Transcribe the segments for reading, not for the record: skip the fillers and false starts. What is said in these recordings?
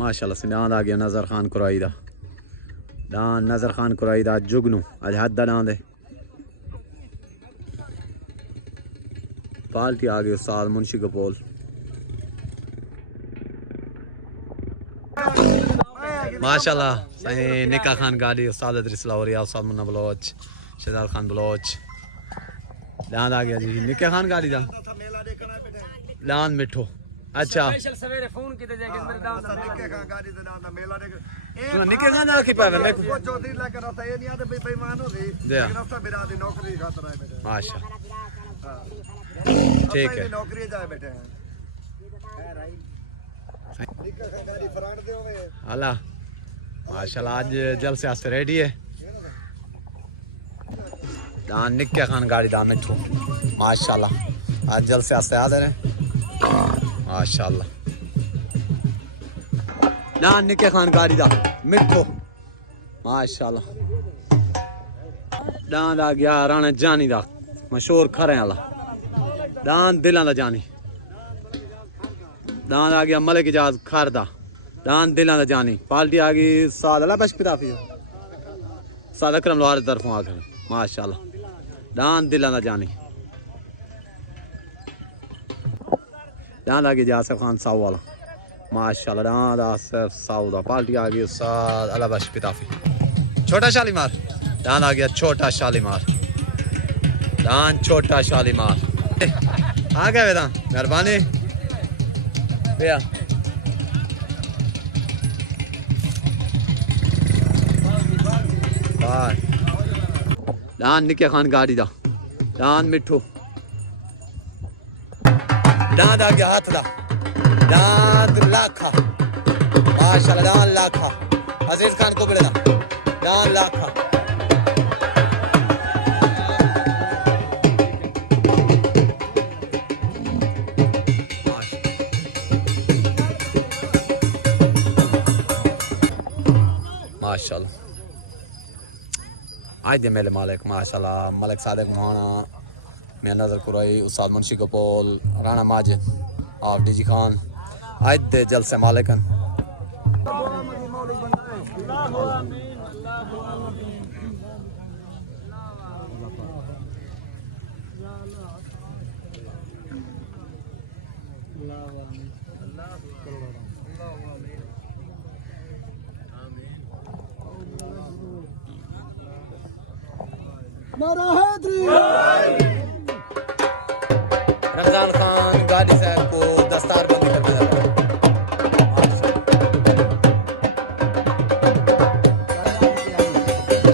माशाल्लाह से डांद आ गया नज़र खान कुराई दा डांद नज़र खान कुराई दा जुगनू अज हद दा डांद है पाल्टी आ गई उस्ताद मुंशी कपोल माशाल्लाह सही निका खान गाड़ी उस्ताद इदरीस लाहौरिया उस्ताद मुन्ना बलोच शहजाद खान बलोच डांद आ गया जी निका खान गाड़ी दा डांद मिठो अच्छा स्पेशल सवेरे फोन कीते जे के मेरे डांद निके खान गाड़ी दे डांद मेला देख तू निके खान दा की पावे मैं को चौधरी लेकर आता ये नहीं आते बेईमान हो गई लेकिन उसका बिरा दी नौकरी खातर है बेटे माशा ठीक है नौकरी जाए बेटे है राई निके खान गाड़ी फ्रंट दे होवे अल्लाह माशाल्लाह आज जलसे आस्ते रेडी है दान निके खान गाड़ी दान मिठो माशाल्लाह आज जलसे आस्ते आ रहे माशाल्लाह दान निके खान गाड़ी दा मिठो माशाल्लाह दान आ गया राणा जानी दा मशहूर खरे वाला दान दिलां दा जानी दान आ गया मलिक इजाज खर दा दान दिलां दा जानी पाल्टी आ गई साद अला बश पिताफी साद अकरम लोहार तरफों आकर माशाल्लाह दान दिलां दा जानी दान आ गई जासिफ खान साहू वाला माशाल्लाह दान आसिफ साहू दा पाल्टी आ गई साद अला बश पिताफी छोटा शालीमार दान आ गया छोटा शालीमार दान छोटा शालीमार आ गए वेदान मेहरबानी भैया दान निके खान गाड़ी दा दान मिठो दान आ गया हाथ दा दान लाखा माशाल्लाह दान लाखा अजीज खान को बड़े दा दान लाखा माशाल्लाह आज दे मेले मालिक माशाल्लाह मलिक सादिक मोहाना मैं नजर कुराई उस्ताद मुंशी कपोल राणा माजिद और डीजी खान आज दे जलसे मालिकन रमजान खान गाड़ी साहब को दस्तार बंदी कर दिया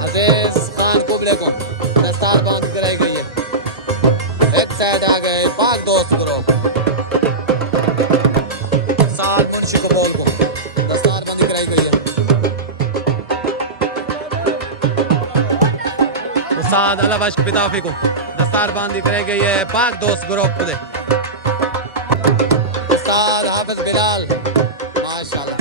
अजीज खान कुबले को दस्तार बंद कराई गई है एक साइड आ गए पाक दोस्त ग्रुप साल मुंशी को बोल को दस्तार बंदी कराई गई है उस्ताद अलाबाश पिताफी को दस्तार बंदी कराई गई है पाक दोस्त ग्रुप दे उस्ताद हाफिज बिलाल माशाल्लाह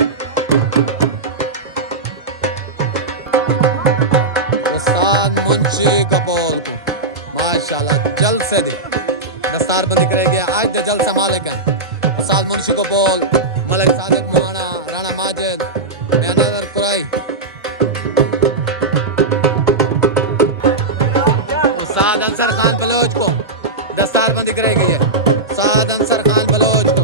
उस्ताद मुंशी कपोल को माशाल्लाह जल्द से दे दस्तार बंदी कराई गई आज दे जल्द से मालिक है उस्ताद मुंशी कपोल मलिक सादिक मोहाना राणा माजिद मैं नजर कुराई उस्ताद अंसर खान बलोच को दस्तार बंदी कराई गई है उस्ताद अंसर खान बलोच को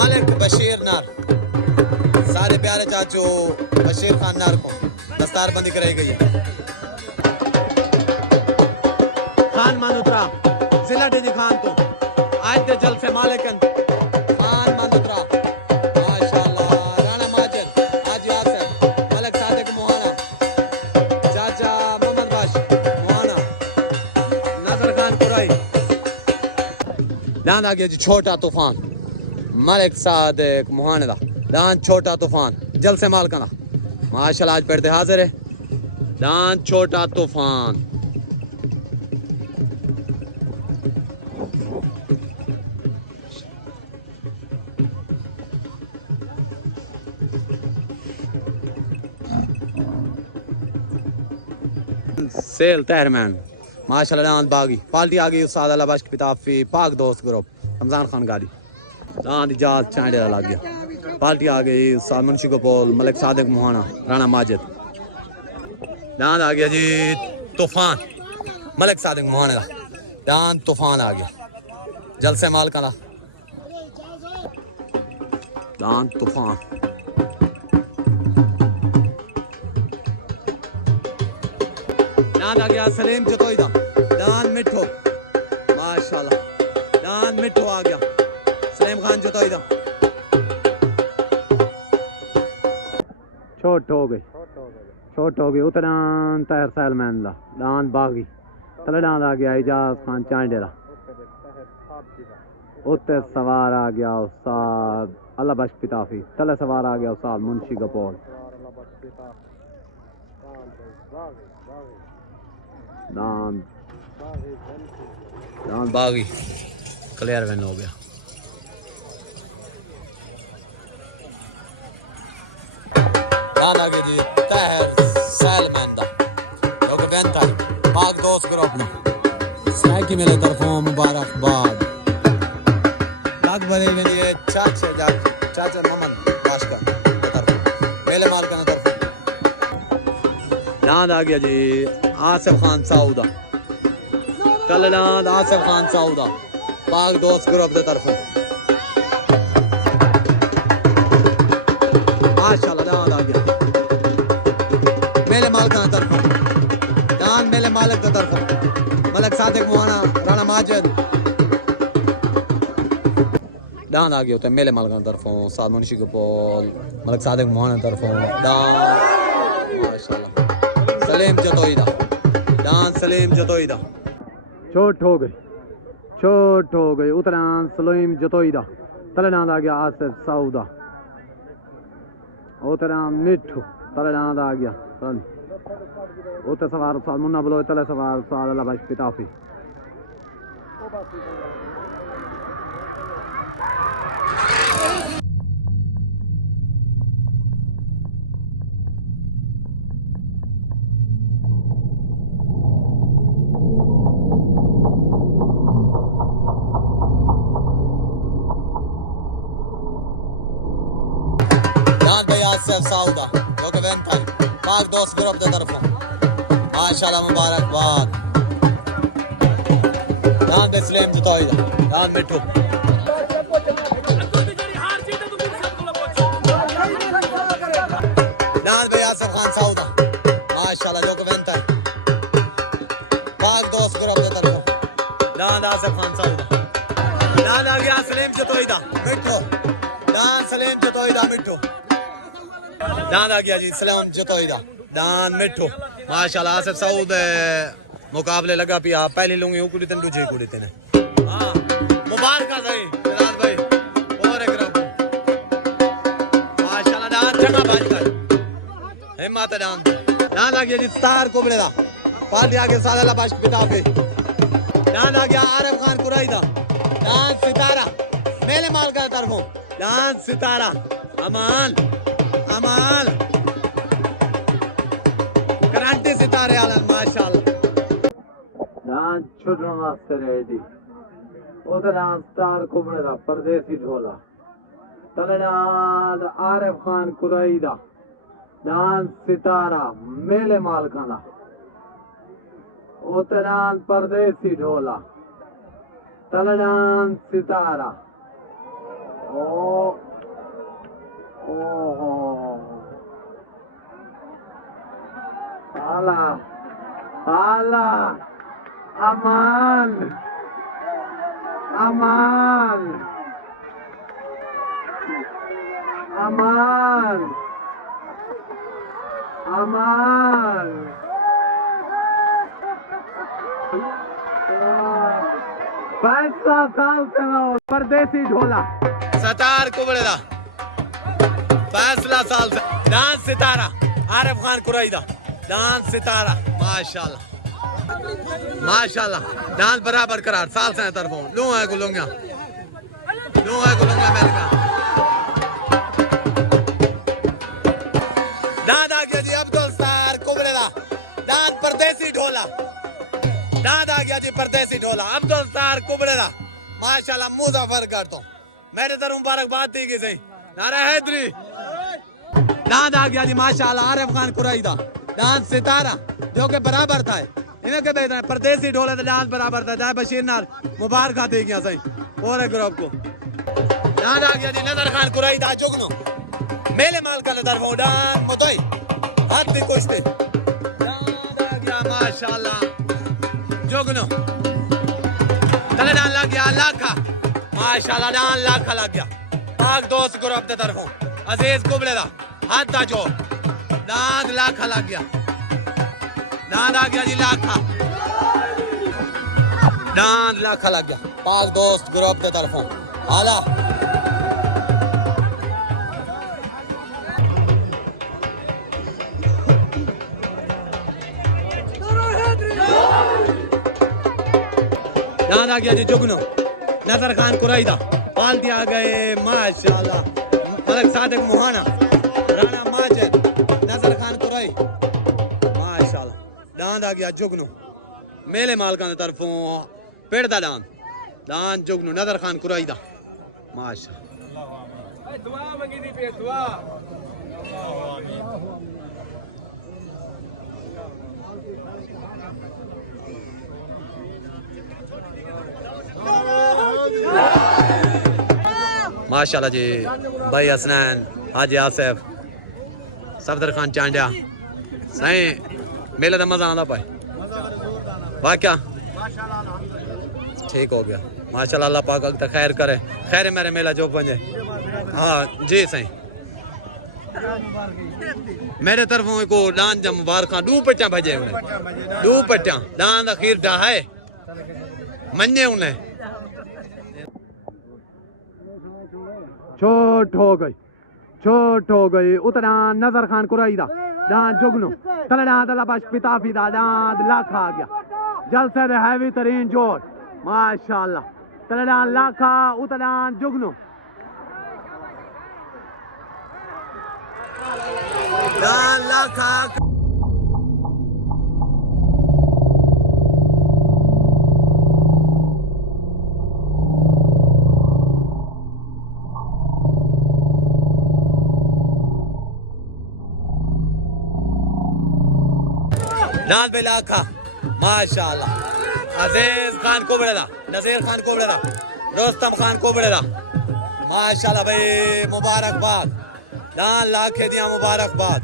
मलिक बशीर नार सारे प्यारे चाचू बशीर खान नार को दस्तार बंदी कराई गई है खान मानुत्रा जिला डीजी खान को आज दे जल से मालिकन खान मानुत्रा माशाल्लाह राणा माजिद आज यासर मलिक सादिक मोहाना चाचा मोहम्मद बाश मोहाना नजर खान कुराई दान आ गया जी छोटा तूफान मलिक सादिक मोहाना दा दान छोटा तूफान जल से मालकना माशाल्लाह आज पढ़ते हाजिर है दान छोटा तूफान सेल तहरमैन माशाल्लाह दान बागी पार्टी आ गई उस्ताद अल्लाह बख्श पिताफी पाक दोस्त ग्रुप रमजान खान गाड़ी दान इजाज चांडे लग गया पार्टी आ गई उस्ताद मुंशी गोपाल मलिक सादिक मोहाना राणा माजिद दान आ गया जी तूफान मलिक सादिक मोहाना का दान तूफान आ गया जलसे माल का दान तूफान दान आ गया सलीम जतोई दा दान मिठो माशाल्लाह दान मिठो आ गया सलीम खान जतोई दा छोट हो गई उतना तहर सैलमैन दा दान बागी तले दान आ गया इजाज खान चांडे दा उत्ते सवार आ गया उस्ताद अल्लाह बख्श पिताफी तले सवार आ गया उस्ताद मुंशी गोपाल दान बागी क्लियर विन हो गया दान आ गया जी तहर सैलमैन दा लोग बेंता पाक दोस्त ग्रुप ने सैकी मेरे तरफों मुबारकबाद लाख बने में ये चाचा ममन बाशका तरफ मेले माल का तरफ दान आ गया जी आसिफ खान साउदा तलनाद आसिफ खान साउदा पाक दोस्त ग्रुप के तरफ माशाल्लाह दान आ गया मेले माल का तरफ दान मेले मालिक की तरफ मलिक सादिक मोहाना राणा माजिद दान आ गया होता है मेले माल का तरफों साद मुंशी गोपाल मलिक सादिक मोहाना तरफों दान माशाल्लाह सलीम जतोईदा दान सलीम जतोईदा छोट हो गई उतना सलीम जतोईदा तले दान आ गया आसिफ साउदा उतना मिठू तले दान आ गया उते सवार उस्ताद मुन्ना बलोच तले सवार उस्ताद अल्लाह बख्श पिताफी साउदा जो कि वेन भाई पाक दोस्त ग्रुप की तरफ माशाल्लाह मुबारकबाद दान पे सलीम जतोईदा दान मिठू दान पे आसिफ खान साउदा माशाल्लाह जो कि वेन भाई पाक दोस्त ग्रुप की तरफ दान आसिफ खान साउदा दान आ गया सलीम जतोईदा मिठू दान सलीम जतोईदा मिठू दान आ गया जी सलाम जतोईदा दान मिठो माशाल्लाह आसिफ साउद मुकाबले लगा पिया पहली लूंगी उकुड़ी तन दूजे कुड़ी तने हां मुबारक सही जलाल भाई और एक रहो माशाल्लाह दान जगह बाज कर हिम्मत दान दान आ गया जी स्टार कोबले दा पार्टी आगे सादा ला बाश पिता पे दान आ गया आरिफ खान कुरैदा दान सितारा मेले माल का तरफों दान सितारा अमान क्रांति सितारे आलन माशाल्लाह दान छुड़न वास्ते रेडी उधर स्टार कुबड़े दा परदेसी ढोला तलनाद आरिफ खान कुरैदा दान सितारा मेले मालकां दा उधर परदेसी ढोला तलनाद सितारा ओ आला अमान फैसला साल से परदेसी ढोला सतार कुबड़े दा फैसला साल से डांस सितारा आरिफ खान कुरैदा डांस सितारा माशाल्लाह डांस बराबर करार साल से तरफों लू है गुलूंगा मेलका दादा के जी अब्दुल सार कुबड़े दा डांस परदेसी ढोला परदेसी ढोला अब्दुल सार कुबड़ेला माशाल्लाह मुजफ्फरगढ़ तो मेरे तरफ मुबारकबाद दी गई सही नारा हैदरी दांत आ गया जी माशाल्लाह आरिफ खान कुरैशी दा दांत सितारा जो के बराबर था इन्हें के बेटा परदेसी ढोले तो दांत बराबर था जाए बशीर नाल मुबारक दे गया सही पूरे ग्रुप को दांत आ गया जी नजर खान कुरैशी दा जुगनो मेले माल का तरफ दांत मुतई हाथ दी कुश्ती दांत आ गया माशाल्लाह जुगनो तले दांत लग गया लाखा माशाल्लाह दांत लाखा लग गया पाक दोस्त ग्रुप दे तरफों अजीज कुबले दा हाथ दा जो दांत लाखा लग गया दांत आ गया जी लाखा दांत लाखा लग गया पाक दोस्त ग्रुप के तरफों आला दांत आ गया जी जुगनो नजर खान कुरैशी दा पाल दिया गए माशाल्लाह मलक सादिक मुहाना राणा माजिद नजर खान कुरैशी माशाल्लाह दांत आ गया जुगनो मेले मालकां दी तरफों पेड़ दा दांत जुगनो नजर खान कुरैशी दा माशाल्लाह दुआ मंगी दी पे दुआ माशाल्लाह जी भाई हसनैन हाजी आसिफ सफदर खान चांडिया सही मेले का मजा आंदा भाई वाकया ठीक हो गया माशाल्लाह अल्लाह पाक अग खैर करे खैर मेरे मेला जो बने हाँ जी सही मेरे तरफों को दान जम मुबारक दू पट्टा भजे उन्हें दू पट्टा दान अखीर दा है मन्ने उन्हें छोट हो गई उतना नजर खान कुरैशी दा दांत जुगनो तले दांत लबाश पिताफी दा दांत लाखा आ गया जलसे दे हैवी तरीन जोर माशाल्लाह तले दांत लाखा उतना दांत जुगनो दांत लाखा दांत पे लाखा माशाल्लाह अजीज खान कोबड़ेला नजीर खान कोबड़ेला रोस्तम खान कोबड़ेला माशाल्लाह भाई मुबारकबाद दांत लाखे दिया मुबारकबाद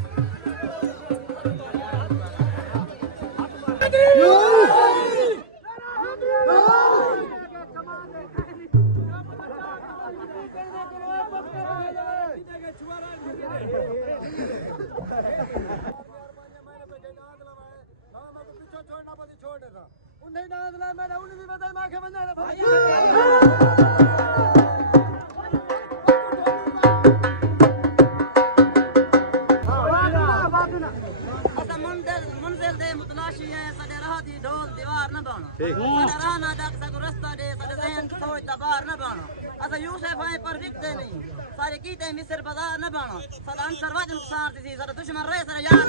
सारे कीते मिस्र बाजार न बानो सदा अंसरवाद नुकसान थी सारा दुश्मन रहे सारा यार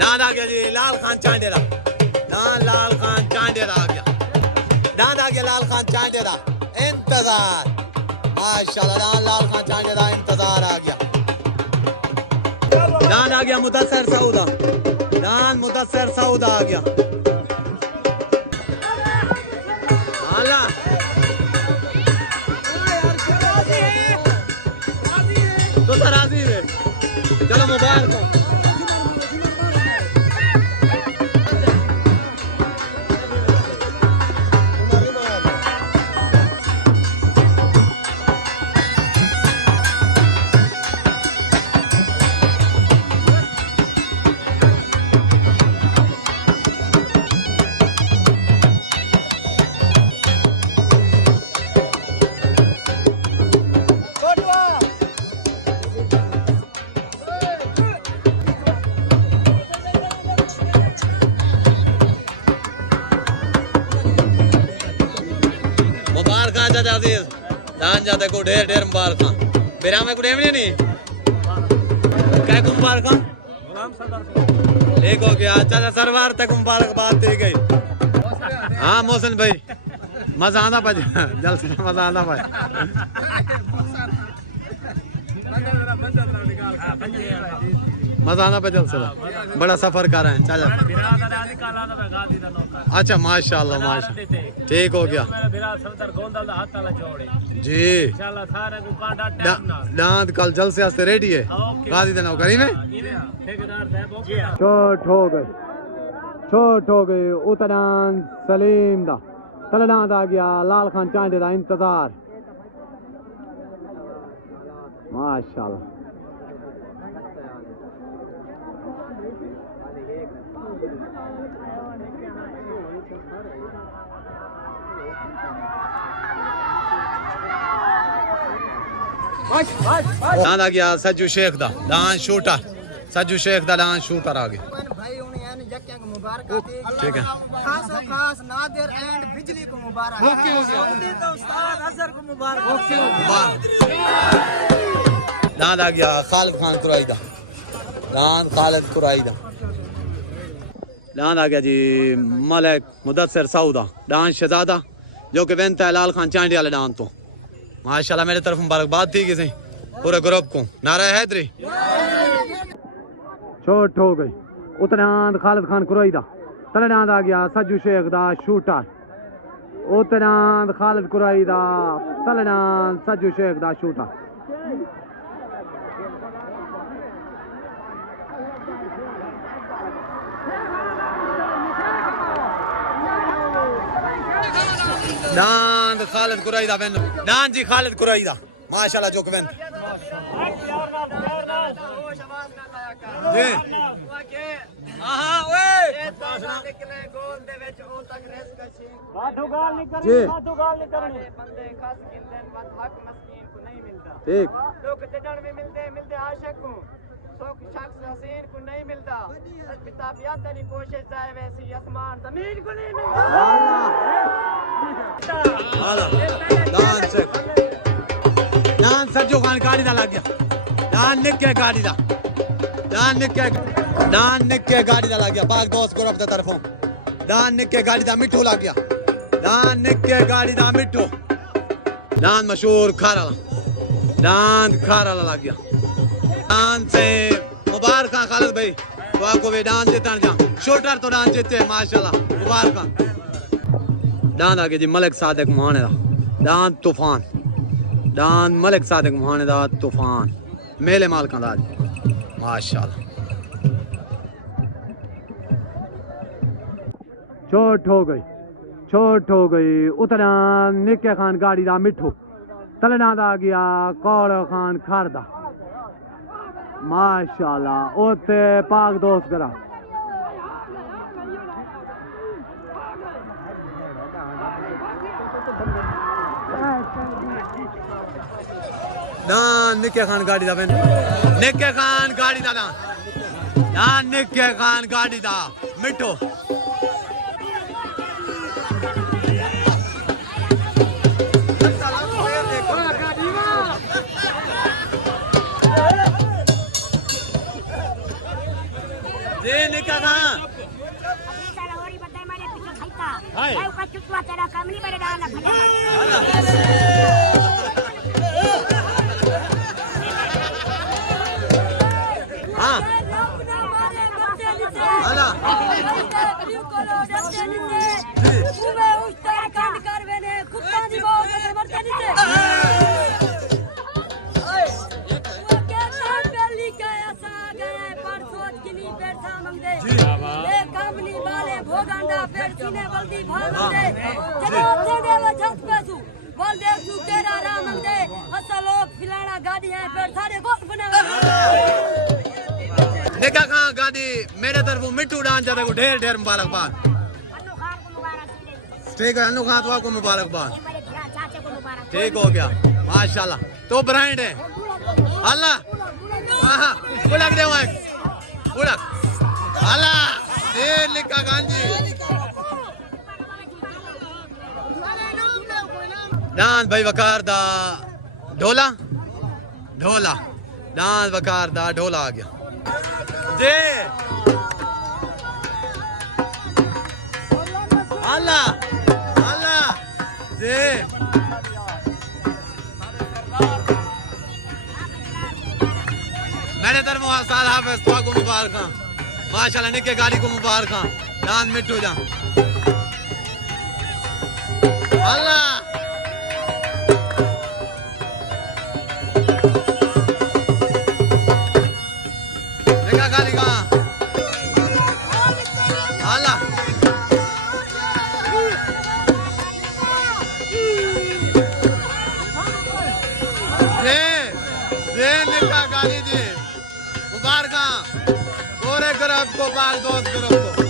दांत आ गया जी लाल खान चांडेला लाल खान चांडेला आ गया दांत आ गया लाल खान चांडेला इंतजार माशाल्लाह लाल खान चांडेला इंतजार आ गया दांत आ गया मुदस्सर सऊदा दांत मुदस्सर सऊदा आ गया आला तो राजी है चलो मुबारक हो दान जाते को ढेर मुबारक बेरा में को नहीं क्या को मुबारक ठीक हो गया। चल सरवार तक मुबारकबाद दी गई। हाँ मोहसिन भाई मजा आना पाजी जल से मजा आना पाजी मजा आना पे जल से बड़ा सफर कर रहे हैं। चल अच्छा माशाल्लाह माशाल्लाह ठीक हो गया जी। दांत कल जल से आस्ते रेडी है गादी देना करी में छोट हो गए उतरान सलीम दा तलडांत आ गया लाल खान चांडे दा इंतजार माशाल्लाह। दांत आ गया सज्जू शेख दा डांस शूटर सज्जू शेख दा डांस शूटर आ गया ठीक है। खास नादिर एंड बिजली को मुबारक ओके हो गया तो उस्ताद अजहर को मुबारक ओके हो गया। दांत आ गया खालिद खान कुरैदा दांत खालिद कुरैदा दांत आ गया जी मलिक मुदस्सिर सऊदा डांस शहजादा जो कि बनता है लाल खान चांडी वाले डांस तो माशाल्लाह। मेरे तरफ मुबारकबाद थी किसी पूरे ग्रुप को नारा हैदरी छोट हो गई उतरान खालिद खान कुरैदा तलडांत आ गया सज्जू शेख दा शूटर उतरान खालिद कुरैदा तलडांत सज्जू शेख दा शूटर डांत खालिद कुरैदा बन डांत जी खालिद कुरैदा माशाल्लाह जो कवेंट जी हां ओए निकले गोल दे विच ओ तक रेस कशी बाथू गाल नहीं करनी बंदे खास किंदन मत हक मस्कीन को नहीं मिलता ठीक लोग जड़न में मिलते आशिक को शौक शख्स हसीन को नहीं मिलता सच किताबियात तेरी कोशिश जाए वैसी आसमान जमीन को नहीं मिलता वाला डांस सज्जू खान गाड़ी दा लग गया डांस निके गाड़ी दा डांस निके गाड़ी दा लग गया पाक दोस्त ग्रुप दी तरफों डांस निके गाड़ी दा मिठू लग गया डांस निके गाड़ी दा मिठू डांस मशहूर खारा डांस खारा लग गया डांस से मुबारक खालिद भाई तो आपको भी डांस जीतन जा शूटर तो डांस जीते माशाल्लाह मुबारक डांस आगे जी मलिक सादिक मोहाने दा डांस तूफान डांस मलिक सादिक मोहाने दा तूफान मेले मालकां दा माशाल्लाह छोट हो गई उतरान निके खान गाड़ी दा मिठू तलडांत आ गया कौड़ खान खारदा माशाल्लाह ओते पाक दोस्त करा दान निके खान गाड़ी दा निके खान गाड़ी दा दान निके खान गाड़ी दा मिठो जी निके खान हाय का चुटवा तेरा काम नहीं करे डालना हां आला तुम्हें उस तरह कांड करवे ने कुत्ता दी बहुत मरते नीचे वो के नाम पहली के ऐसा गए पर सोच की नहीं बैठा मंगे ये कंपनी वाले भोगंडा पेड़ सीने बल्दी भाग दे चलो दे देव छत पे सु बोल दे तू तेरा राम मंगे हसा लोग फिलाना गाड़ी है पेड़ सारे गोल बना निका खान गाड़ी मेरे तरफ मिट्टू डांस जाते को ढेर ढेर मुबारकबाद ठीक है अनु खान को मुबारकबाद ठीक हो गया माशाल्लाह तो ब्रांड है अल्लाह बुलक दे बुलक अल्लाह ढेर निका खान जी डांस भाई वकार दा ढोला डांस वकार दा ढोला आ गया जी अल्लाह अल्लाह जी मैंने तरफ साल हाफिज तो को मुबारक माशाल्लाह निके गाड़ी को मुबारक दान मिट्टू जा अल्लाह निका गाड़ी का अल्लाह ये निका गाड़ी जी मुबारक पूरे ग्रुप को पाक दोस्त ग्रुप को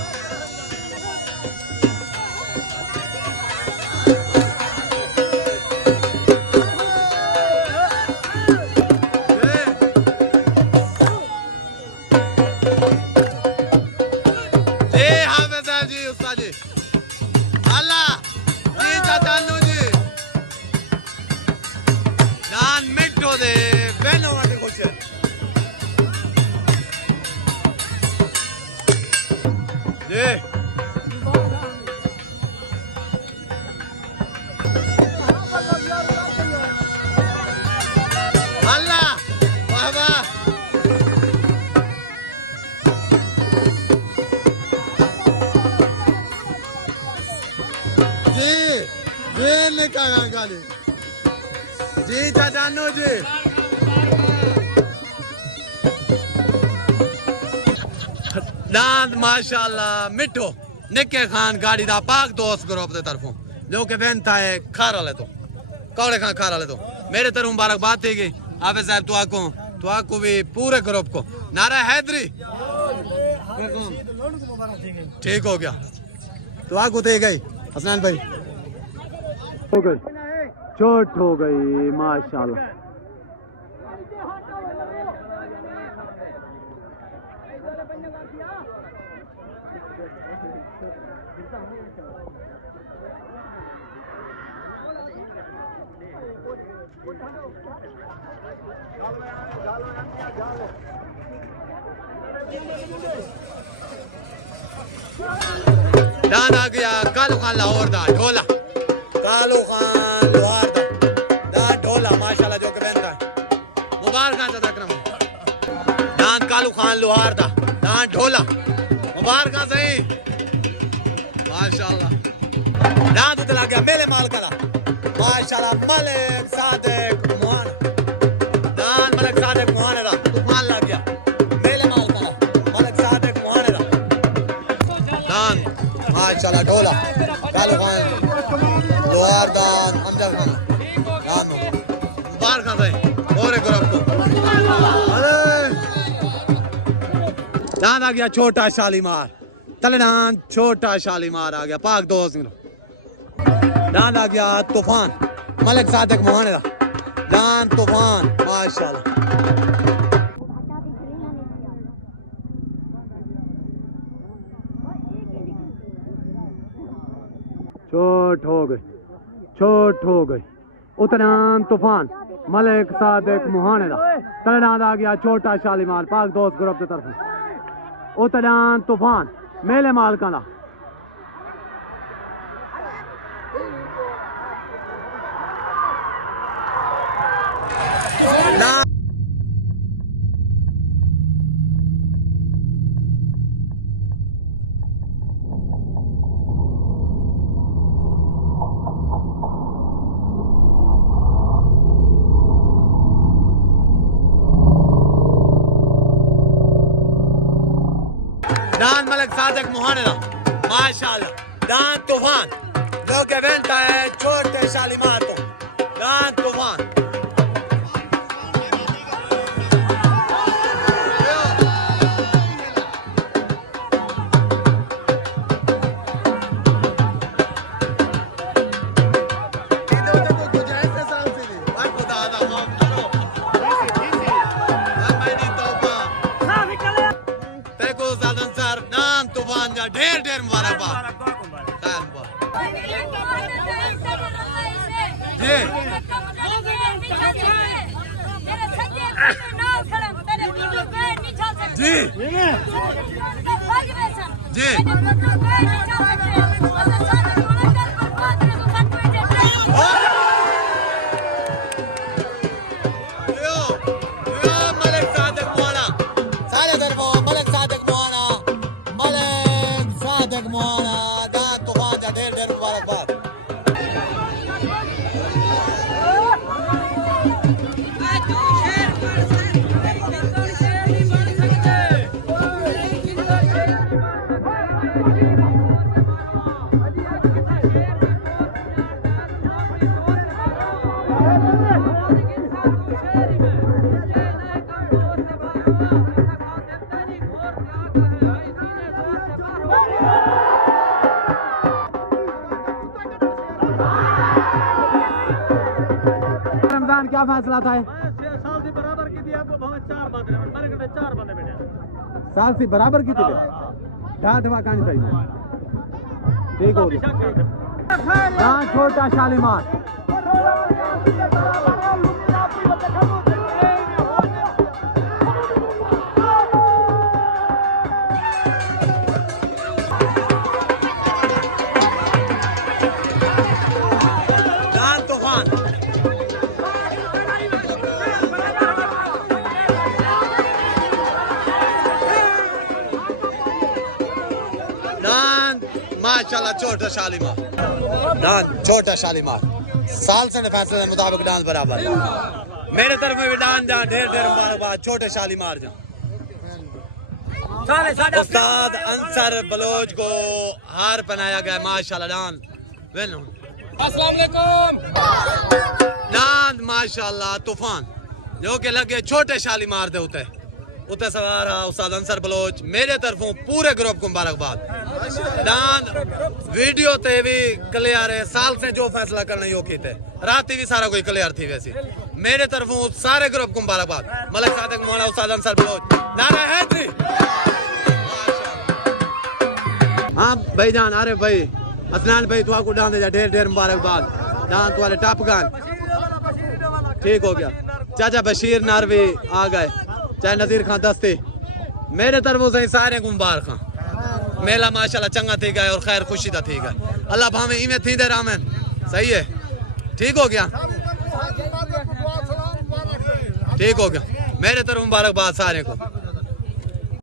जी हाफिज जी उस्ताद जी अल्लाह जी चाचानू जी दान मिट्टो दे बहनों वाले कुछ जी अल्लाह वाह वाह जी निका गाली जी चाचानू जी दांत माशाल्लाह मिठो निके खान गाड़ी दा पाक दोस्त ग्रुप दे तरफों जो के बेनता है खारा ले तो कौड़े खान खारा ले तो मेरे तरफ मुबारकबाद थी गई हाफिज साहब तो आको भी पूरे ग्रुप को नारा हैदरी ठीक हो गया तो आको दे गई हसनैन भाई हो गई चोट हो गई माशाल्लाह दान आ गया कालू खान लाहौर दा ढोला कालू खान लोहार दा ढोला माशाल्लाह जो के बहनता है मुबारक दादा अकरम दान कालू खान लोहार दा दान ढोला मुबारक सही माशाल्लाह दान तो लग गया मेरे माल का माशाल्लाह मलिक सादिक मोहन दान मलिक सादिक मोहन दा तूफान लग गया मेरे माल का मलिक सादिक मोहन दा दान माशाल्लाह ढोला कालू खान लोहार दान हमजा खान दान मुबारक सही और ग्रुप को दान आ गया छोटा शालीमार तलडान छोटा शालीमार आ गया पाक दोस्त दान आ गया तूफान मलिक सादिक मोहन दान तूफान माशाल्लाह छोट हो गई उतनान तूफान मलिक सादिक मोहन तलडान आ गया छोटा शालीमार पाक दोस्त ग्रुप की तरफ उतनान तूफान मेले मालका दा दान मलिक सादिक मोहन माशाल्लाह दान तूफान जो के बेनता है छोटे शालीमार तो दान तूफान ढेर ढेर मुबारकबाद जी जी जी मलिक सादिक मोहाना सारे तरफों मलिक सादिक मोहाना दा तूफान जा ढेर ढेर मुबारकबाद रमजान क्या फैसला था साल से बराबर की दिया तो भाव 4 बंदे मेरे के 4 बंदे बैठे साल से बराबर की थी ढाठवा कहानी चाहिए ठीक हो गया छोटा शालीमार तूफान माशाल्लाह छोटा शालीमार डांस छोटा शालीमार साल से फैसले के मुताबिक डांस बराबर मेरे तरफ में भी डांस जहाँ ढेर ढेर मुबारकबाद छोटे शालीमार जहाँ उस्ताद अंसर बलोच को हार पहनाया गया माशाल्लाह डांस अस्सलाम वालेकुम डांस माशाल्लाह तूफान जो के लगे छोटे शालीमार दे उते सवार उस्ताद अंसर बलोच मेरे तरफों पूरे ग्रुप को मुबारकबाद डांस वीडियो ते भी क्लियर है साल से जो फैसला करना यो कीते रात भी सारा कोई क्लियर थी वैसे मेरे तरफों सारे ग्रुप को मुबारकबाद मलिक सादिक मोहाना उस्ताद अंसर बलोच नारा हैदरी हाँ भाईजान अरे भाई असनान भाई तुआ को डांस दे ढेर ढेर मुबारकबाद डांस वाले टॉप गान ठीक हो गया चाचा बशीर नारवी आ गए चाहे नजीर खान दस्ते मेरे तरफों से सारे को मुबारक मेला माशाल्लाह चंगा थी गए और खैर खुशी था थी गए अल्लाह भावे इमे थी दे रामन सही है ठीक हो गया ठीक हो गया मेरे तरफ मुबारकबाद सारे को